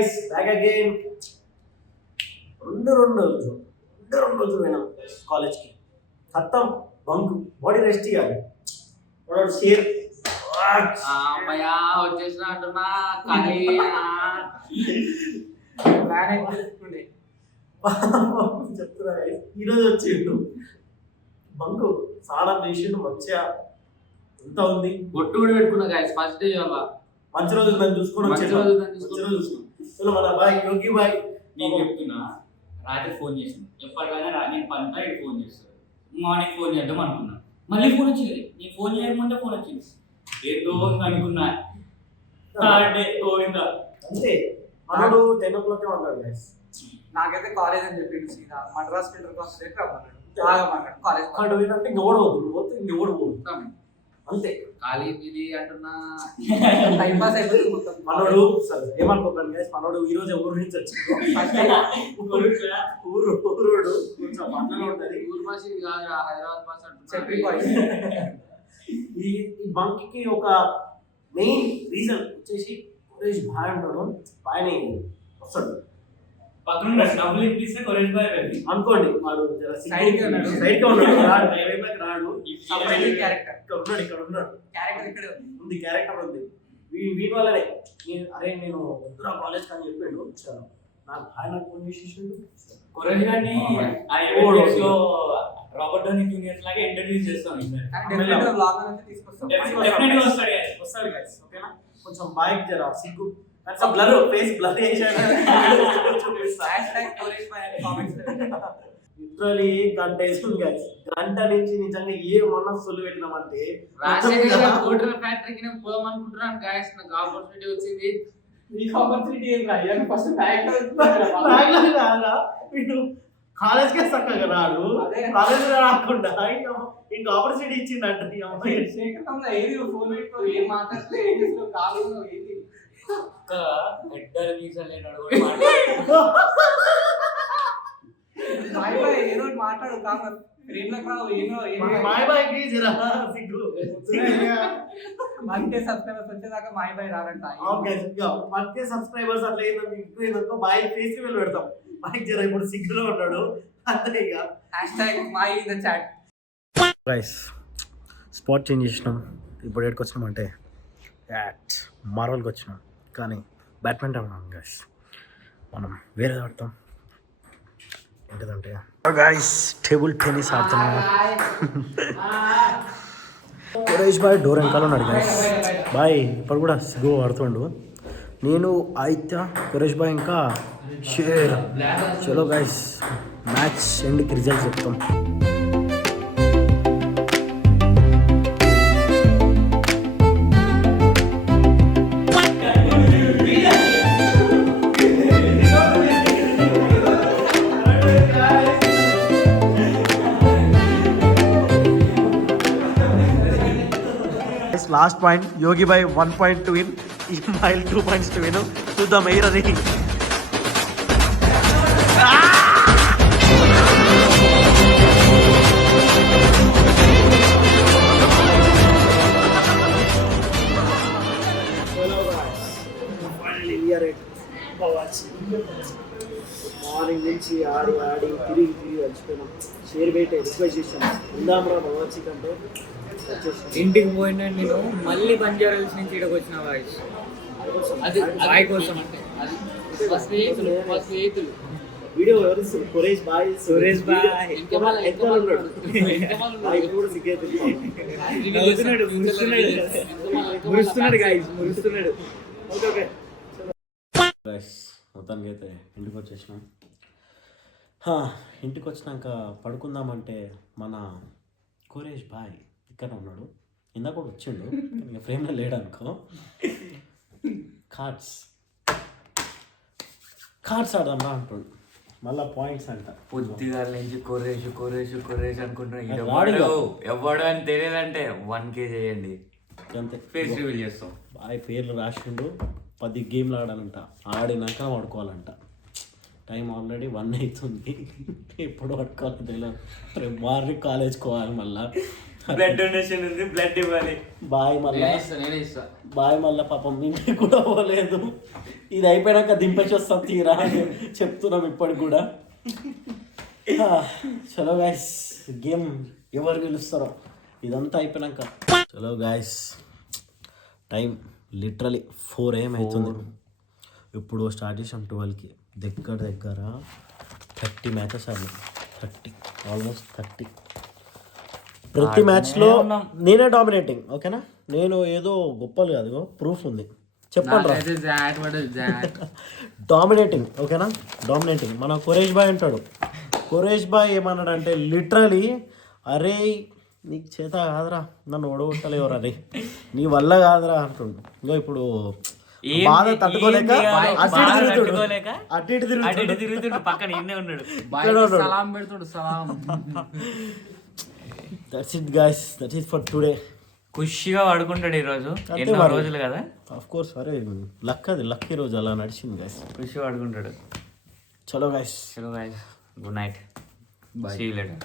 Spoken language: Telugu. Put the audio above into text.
గైస్ బ్యాక్ అగైన్ రెండు రోజులు పోయినాం కాలేజ్కి ఖతం బంక్ బాడీ రెస్ట్ ఇవ్వాలి షేర్ అమ్మయ్యా వచ్చేసిన అంటున్నా కానీ చెప్తున్నా ఈరోజు వచ్చిండు బంకు స్నానం చేసిండు మంచిగా ఎంత ఉంది బొట్టు కూడా పెట్టుకున్నా గాయస్ ఫస్ట్ డే వల్ల మంచి రోజు దాన్ని చూసుకొని వచ్చాను మన బాయ్ యోగి బాయ్ నేను చెప్తున్నా రాత్రి ఫోన్ చేసింది ఎప్పటికైనా నేను పంట ఇటు ఫోన్ చేస్తాను మార్నింగ్ ఫోన్ చేద్దాం అనుకున్నా మళ్ళీ ఫోన్ వచ్చింది నేను ఫోన్ చేయకముందే ఫోన్ వచ్చింది ఏదో అనుకున్నా థర్డ్ డే గోవిందా అంతే మనోడు 10 o'clock ఉన్నాడు గైస్ నాకైతే కాలేజ్ అని చెప్పిండు సీదా మద్రాస్ ఫిల్టర్ కాలేజ్ దగ్గర రమ్మన్నాడు కాలేజ్ అక్కడ పోయినట్టు ఇంకెవడు పోతుంది పోతే ఇంకెవడు పోతుంది అంతే ఖాళీ ఇది అంటున్నా టైం పాస్ అయిపోతుంది మొత్తం మనోడు ఏమనుకోకండి గైస్ మనోడు ఈ రోజు ఊరు నుంచి వచ్చిండు ఊరోడు కొంచెం పక్కన ఉంటది ఊరు భాష ఇది కాదు హైదరాబాద్ భాష చెప్పి అంటున్నా ఈ బంక్ కి ఒక మెయిన్ రీజన్ వచ్చేసి కొరేష్ బాయ్ ఉంటాడు బాయ్ని వస్తాడు పక్కన డబ్బులు ఇప్పిస్తే కొరేష్ బాయ్ వెళ్ళి అనుకోండి వాడు Side గా ఉన్నాడు. సైడ్ గా ఉన్నాడు రాడు డైరెక్ట్ రాడు క్యారెక్టర్ ఇక్కడ ఉన్నాడు క్యారెక్టర్ ఇక్కడే ఉంది క్యారెక్టర్ ఉంది వీటి వల్లనే అరే నేను వద్దురా కాలేజ్ అని చెప్పాడు వచ్చాను నాకు ఆయన ఫోన్ చేసేసిండు కొరేష్ గారిని ఆ ఈవెంట్స్ లో రాబర్ట్ డౌనీ జూనియర్ లాగా ఇంట్రడ్యూస్ చేస్తాం డెఫినెట్ గా బ్లాగ్ నుంచి తీసుకొస్తాం డెఫినెట్ గా వస్తాడు వస్తాడు గైస్ ఓకేనా కొంచెం బాయ్కి జరా సిగ్గు బ్లర్ ఫేస్ బ్లర్ చేశాడు కామెంట్స్ లిటరలీ గంట వేసుకుంది గైస్ గంట నుంచి నిజంగా ఏమన్నా సొల్లు పెట్టినామంటే రాజశేఖర్ కోటర్ ఫ్యాక్టరీకి నేను పోదాం అనుకుంటున్నాను గాయస్ నాకు ఆపర్చునిటీ వచ్చింది నీకు ఆపర్చునిటీ ఏం రాయాలి ఫస్ట్ బ్యాగ్ రాగా వీడు కాలేజ్ కే చక్కగా రాడు కాలేజ్ రాకుండా ఇంకా ఆపర్చునిటీ ఇచ్చిందంట ఈ అమ్మాయి శేఖర్ ఏది ఫోన్ పెట్టుకో ఏం మాట్లాడితే ఏం చేస్తావు కాదు ఏది ఒక్క గడ్డల మీసాలు లేనాడు కూడా మాట్లాడు బాయ్ బాయ్ ఏదో ఒకటి మాట్లాడు కాదు ఫ్రేమ్లకు రావు ఏమో బాయ్ బాయ్ కి జరా సిగ్గు మనకే సబ్స్క్రైబర్స్ వచ్చేదాకా మాయ్ బాయ్ రారంట ఓకే మనకే సబ్స్క్రైబర్స్ అట్లా ఏంటో బాయ్ ఫెస్టివల్ పెడతాం బాయ్ జరా ఇప్పుడు సిగ్గులో ఉన్నాడు అంతే ఇక #మాయ్ in the chat guys spot change చేసినాం ఇప్పుడు ఎక్కడికి వచ్చినాం అంటే మార్వల్కి వచ్చినాం కానీ బ్యాడ్మింటన్ ఉన్నాం గైస్ మనం వేరే ఆడతాం ఏంటంటే గైస్ టేబుల్ టెన్నిస్ ఆడుతున్నాం సురేష్ బాయ్ డోర్ వెనకాల ఉన్నాడు గైస్ బాయ్ ఇప్పుడు కూడా గో ఆడుతుండు నేను ఆయిత్య సురేష్ బాయ్ ఇంకా షేర్ చలో గైస్ మ్యాచ్ ఎండ్కి రిజల్ట్ చెప్తాం last point Yogi bhai 1 point to win Ismail 2 points to win చూద్దాం ఎయిరది మార్నింగ్ నుంచి ఆడి తిరిగి వచ్చిపోయినాం షేర్ బయట రిక్వెస్ట్ చేసాం ఉందాంరా బవాచి కంటే ఇంటికి పోయినా నేను మళ్ళీ బంజారాల్స్ నుంచి ఇక్కడికి వచ్చిన వాయిస్ అది బాయ్ కోసం అంటే అది స్నేహితులు వీడియో ఎవరు సురేష్ బాయ్ మురుస్తున్నాడు మొత్తానికి అయితే ఇంటికి వచ్చేసినాం ఇంటికి వచ్చినాక పడుకుందామంటే మన కోరేష్ బాయ్ ఇక్కడ ఉన్నాడు ఇందాక కూడా వచ్చిండు ఇంకా ఫ్రేమ్లో లేడు అనుకో కార్డ్స్ ఆడదాం రా అంటాడు మళ్ళీ పాయింట్స్ అంట పొద్దుగాల నుంచి కొరేష్ అనుకుంటున్నా ఎవడు అని తెలియదంటే 1K చేయండి అంతే ఫేస్ రివీల్ చేస్తాం బాయ్ పేర్లు రాసిండు 10 గేమ్లు ఆడాలంట ఆడినాక పడుకోవాలంట టైం ఆల్రెడీ 1 అవుతుంది ఎప్పుడు పట్టుకోవాలి తెలియదు రేపు మార్నింగ్ కాలేజ్కి పోవాలి మళ్ళీ బ్లడ్ డొనేషన్ ఉంది, బ్లడ్ ఇవ్వాలి. బాయ్ మళ్ళా నేనే ఇస్తా. బాయ్ మళ్ళా పాపం ఇంటికి కూడా పోలేదు. ఇది అయిపోయాక దింపేసి వస్తాం తీరా అని చెప్తున్నాం ఇప్పటికి కూడా. చలో గాయస్ గేమ్ ఎవరు గెలుస్తారో ఇదంతా అయిపోయాక. చలో గాయస్ టైం లిటరలీ 4 AM అవుతుంది. ఇప్పుడు స్టార్ట్ చేసాం 12కి. దగ్గర 30 మ్యాచెస్ ఆడినాం. 30 ఆల్మోస్ట్ 30. ప్రతి మ్యాచ్లో నేనే డామినేటింగ్. ఓకేనా, నేను ఏదో గొప్పలు కాదు, ప్రూఫ్ ఉంది. చెప్పండి రా. డామినేటింగ్. ఓకేనా, డామినేటింగ్. మన కురేష్ బాయ్ అంటాడు. కురేష్ బాయ్ ఏమన్నాడంటే లిటరలీ, అరే నీకు చేత కాదురా, నన్ను ఓడగొట్టలేవరా, రే నీ వల్ల కాదురా అంటుండు. ఇంకో ఇప్పుడు బాధ తట్టుకోలేక అటు ఇటు తిరుగుతుండు, పక్కన ఇన్నే ఉన్నాడు. సలాం పెడుతుడు, సలాం. That's it guys, that is for today. ఖుషిగా పడుకుంటాడు ఈరోజు. ఎన్నో రోజులు కదా. ఆఫ్ కోర్స్, అరే లక్, అది లక్కీ రోజు అలా నడిచింది గైస్. ఖుషిగా పడుకుంటాడు. చలో గైస్, చలో guys, good night, see you later.